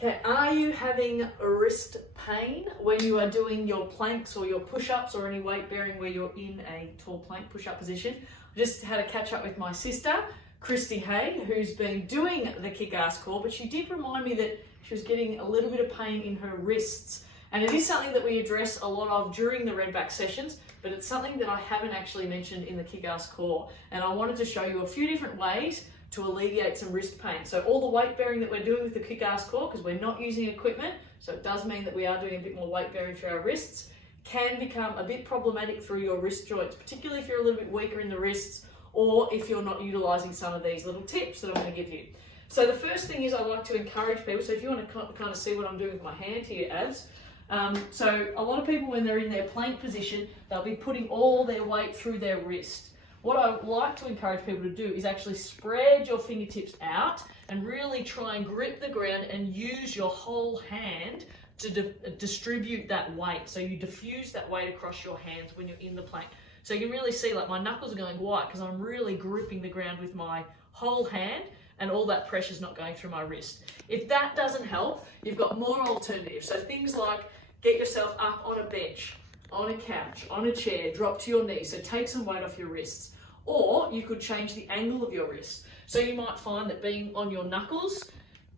Okay, are you having wrist pain when you are doing your planks or your push-ups or any weight bearing where you're in a tall plank push-up position? I just had a catch up with my sister, Christy Hay, who's been doing the kick-ass core, but she did remind me that she was getting a little bit of pain in her wrists. And it is something that we address a lot of during the redback sessions, but it's something that I haven't actually mentioned in the kick-ass core. And I wanted to show you a few different ways to alleviate some wrist pain. So all the weight bearing that we're doing with the kick-ass core, because we're not using equipment, so it does mean that we are doing a bit more weight bearing through our wrists, can become a bit problematic through your wrist joints, particularly if you're a little bit weaker in the wrists or if you're not utilizing some of these little tips that I'm going to give you. So the first thing is I like to encourage people, so if you want to kind of see what I'm doing with my hand here, abs, so a lot of people when they're in their plank position, they'll be putting all their weight through their wrist. What I like to encourage people to do is actually spread your fingertips out and really try and grip the ground and use your whole hand to distribute that weight. So you diffuse that weight across your hands when you're in the plank. So you can really see like my knuckles are going white because I'm really gripping the ground with my whole hand and all that pressure's not going through my wrist. If that doesn't help, you've got more alternatives. So things like get yourself up on a bench, on a couch, on a chair, drop to your knees, so take some weight off your wrists. Or you could change the angle of your wrist. So you might find that being on your knuckles,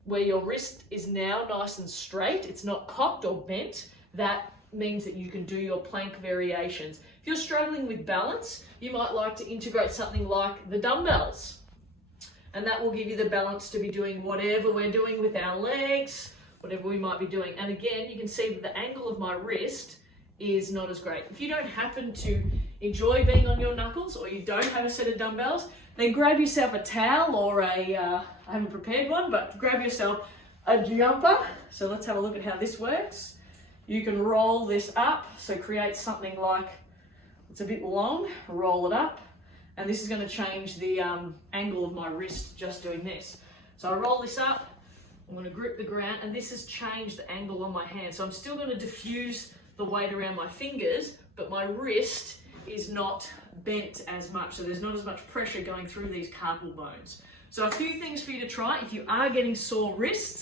where your wrist is now nice and straight, it's not cocked or bent, that means that you can do your plank variations. If you're struggling with balance, you might like to integrate something like the dumbbells. And that will give you the balance to be doing whatever we're doing with our legs, whatever we might be doing. And again, you can see that the angle of my wrist is not as great. If you don't happen to enjoy being on your knuckles or you don't have a set of dumbbells, then grab yourself a towel or I haven't prepared one, but grab yourself a jumper. So let's have a look at how this works. You can roll this up, so create something like, it's a bit long, roll it up, and this is going to change the angle of my wrist just doing this. So I roll this up, I'm going to grip the ground, and this has changed the angle on my hand. So I'm still going to diffuse the weight around my fingers, but my wrist is not bent as much, so there's not as much pressure going through these carpal bones. So a few things for you to try if you are getting sore wrists.